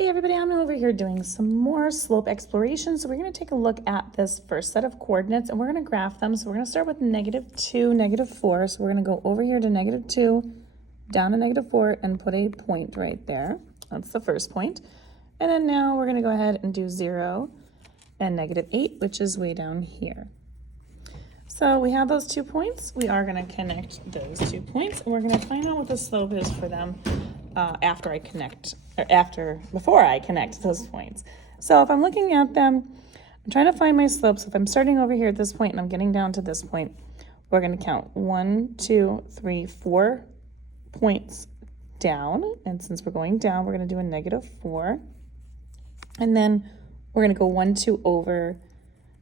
Hey everybody, I'm over here doing some more slope exploration. So we're going to take a look at this first set of coordinates and we're going to graph them. So we're going to start with -2, -4. So we're going to go over here to -2, down to -4 and put a point right there. That's the first point. And then now we're going to go ahead and do 0 and -8, which is way down here. So we have those 2 points. We are going to connect those 2 points and we're going to find out what the slope is for them before I connect those points. So if I'm looking at them, I'm trying to find my slopes. If I'm starting over here at this point and I'm getting down to this point, we're going to count 1, 2, 3, 4 points down. And since we're going down, we're going to do a -4. And then we're going to go 1, 2 over,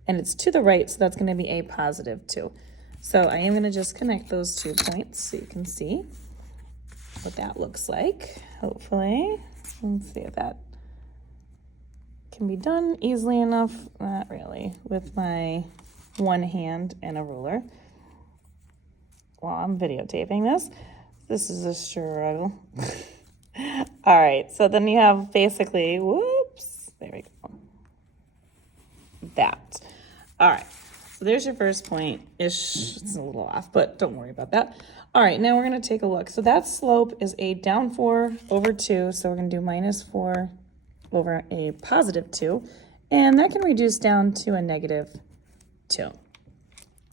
and it's to the right, so that's going to be a +2. So I am going to just connect those 2 points so you can see what that looks like, hopefully. Let's see if that can be done easily enough. Not really, with my one hand and a ruler. While I'm videotaping this, this is a struggle. All right, so then you have basically, whoops, there we go. That. All right, so there's your first point-ish. It's a little off, but don't worry about that. All right, now we're going to take a look. So that slope is a down 4 over 2. So we're going to do -4 over a +2. And that can reduce down to a -2.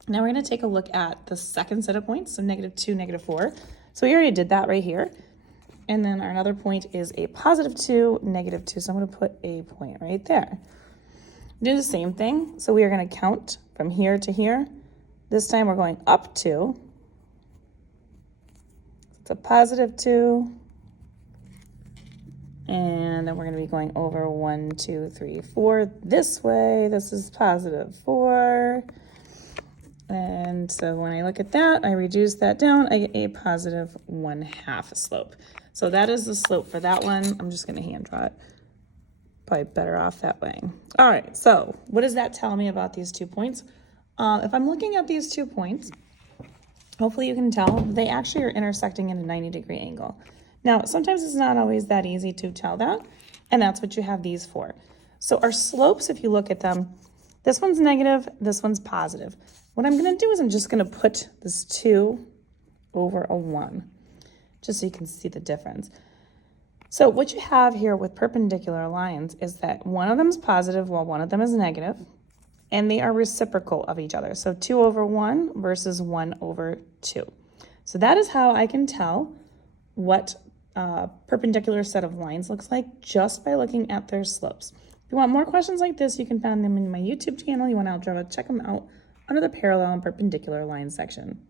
Now we're going to take a look at the second set of points. So -2, -4. So we already did that right here. And then our another point is a +2, -2. So I'm going to put a point right there. Do the same thing. So we are going to count from here to here. This time we're going up 2. It's a +2. And then we're going to be going over 1, 2, 3, 4 this way. This is +4. And so when I look at that, I reduce that down, I get a +1/2 slope. So that is the slope for that one. I'm just going to hand draw it. Probably better off that way. All right, so what does that tell me about these 2 points? If I'm looking at these 2 points, hopefully you can tell they actually are intersecting in a 90-degree angle. Now, sometimes it's not always that easy to tell that, and that's what you have these for. So our slopes, if you look at them, this one's negative, this one's positive. What I'm going to do is I'm just going to put this 2 over a 1, just so you can see the difference. So what you have here with perpendicular lines is that one of them is positive while one of them is negative, and they are reciprocal of each other. So 2 over 1 versus 1 over 2. So that is how I can tell what a perpendicular set of lines looks like just by looking at their slopes. If you want more questions like this, you can find them in my YouTube channel. You want Algebra, check them out under the parallel and perpendicular line section.